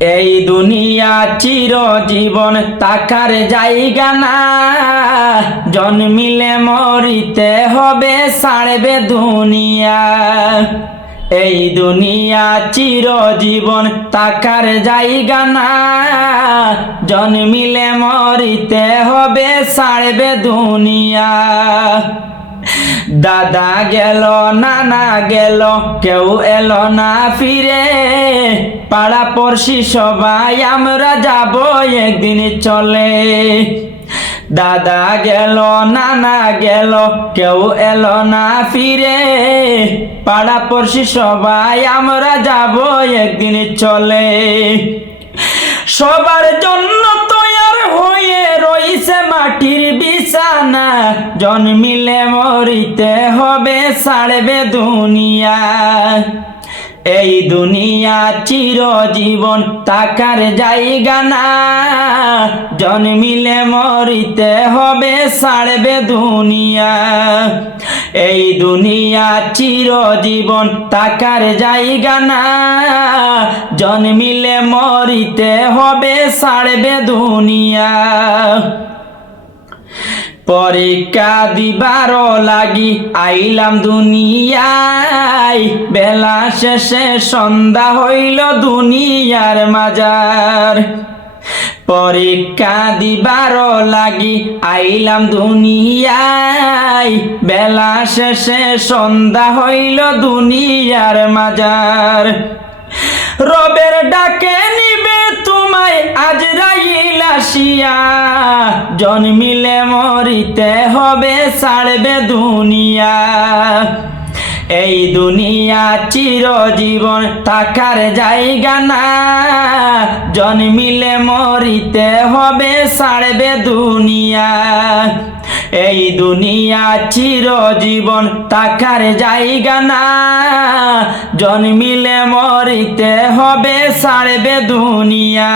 এই দুনিয়া চিরজীবন থাকার জায়গা না, জন্মিলে মরিতে হবে ছাড়বে দুনিয়া। এই দুনিয়া চিরজীবন থাকার জায়গা না, জন্মিলে মরিতে হবে ছাড়বে দুনিয়া। দাদা গেল নানা গেল কেউ এলো না ফিরে, পাড়া পড়শি সবাই আমরা যাব একদিন চলে। দাদা গেল নানা গেল কেউ এলো না ফিরে, পাড়া পড়শি সবাই আমরা যাব একদিন চলে। সবার জন্য তৈয়ার হয়ে রইছে মাটির বিছানা, জন্মিলে মরিতে হবে ছাড়বে দুনিয়া। এই দুনিয়া চিরজীবন থাকার জায়গা না, জন্মিলে মরিতে হবে ছাড়বে দুনিয়া। এই দুনিয়া চিরজীবন থাকার জায়গা না, জন্মিলে মরিতে হবে ছাড়বে দুনিয়া। পরীক্ষা দিবার লাগি আইলাম দুনিয়ায়, বেলা শেষে সন্ধ্যা হইল দুনিয়ার মাজার। পরীক্ষা দিবার লাগি আইলাম দুনিয়ায়, বেলা শেষে সন্ধ্যা হইল দুনিয়ার মাজার। রবের ডাকে নিবে তোমায় আজরাইল আসিয়া, জন্মিলে মরিতে হবে ছাড়বে দুনিয়া। এই দুনিয়া চিরজীবন থাকার জায়গা না, জন্মিলে মরিতে হবে ছাড়বে দুনিয়া। এই দুনিয়া চিরজীবন থাকার জায়গা না, জন্মিলে মরিতে হবে ছাড়বে দুনিয়া।